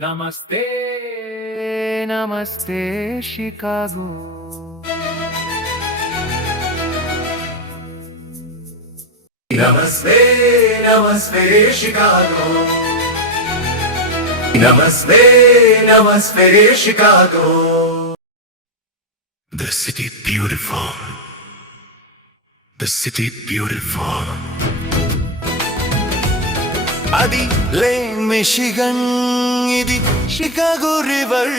నమస్తే నమస్తే షికాగో. నమస్తే నమస్తే షికాగో. నమస్తే నమస్తే Chicago. The city beautiful. The city beautiful. అది లేన్ మిషిగన్, ఇది షికాగో రివర్,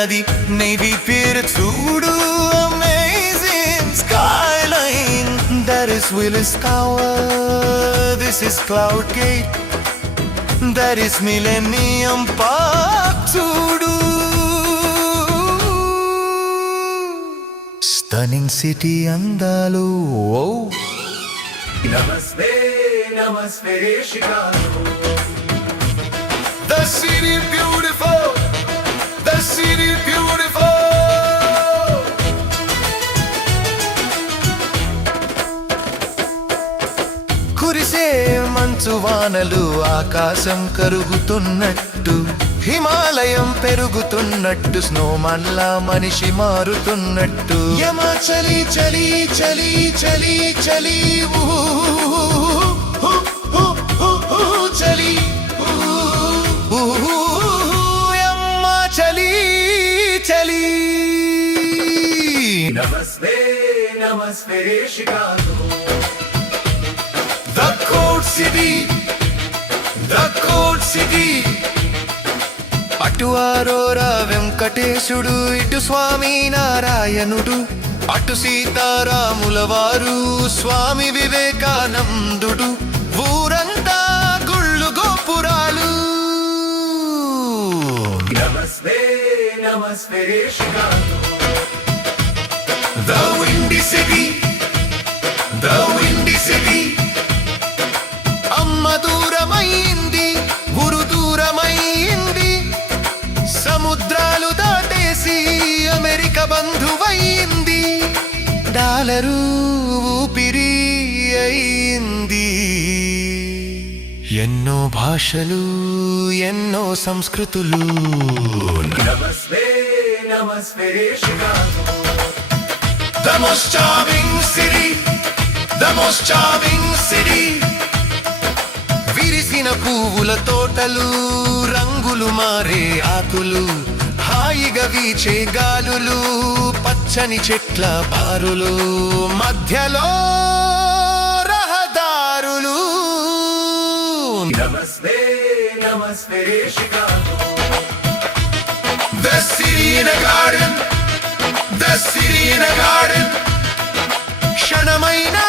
అది నేవీ పియర్ చూడు, amazing Skyline. That is Willis Tower, this is Cloud Gate, that is Millennium Park చూడు. Stunning city అందాలు. నమస్తే నమస్తే Chicago. The city beautiful, the city beautiful. కురిసే మంచు వానలు, ఆకాశం కరుగుతున్నట్టు, హిమాలయం పెరుగుతున్నట్టు, స్నోమన్లా మనిషి మారుతున్నట్టు. యమ చలి చలి చలి చలి చలి చలి యమ్మ చలి చలి. నమస్తే నమస్తే Chicago. The Cold City, the Cold City. అటు అరోరా వెంకటేశుడు, ఇటు స్వామి నారాయణుడు, అటు సీతారాముల వారు, స్వామి వివేకానందుడు. ఊరంతా గుళ్ళు గోపురాలు. నమస్తే నమస్తే Chicago. The Windy City, the Windy City. అమ్మ దూరమైంది, గురు దూరమైంది, సముద్రాలు దాటేసి అమెరికా బంధువైంది. డాలరు ఊపిరి అయింది. ఎన్నో భాషలు, ఎన్నో సంస్కృతులు. నమస్తే నమస్తే Chicago. The most charming city, the most charming city. విరిసిన పువ్వుల తోటలు, రంగులు మారే ఆకులు, హాయిగా వీచే గాలులు, పచ్చని చెట్ల బారులు, మధ్యలో రహదారులు. నమస్తే నమస్తే Chicago. The city in a garden, the city in a garden. క్షణమైనా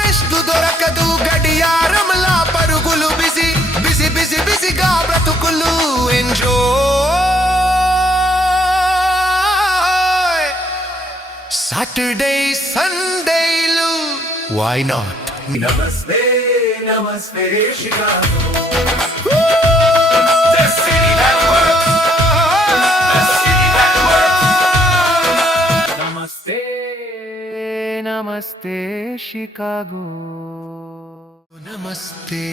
రెస్ట్ దొరకదు, గడియారంలా పరుగులు, బిజీ బిజీ బిజీ బిజీగా బ్రతుకులు. ఎంజాయ్ సాటర్డే సండేలు, వై నాట్. నమస్తే నమస్తే Chicago. The city that works, the city that works. నమస్తే నమస్తే షికాగో. నమస్తే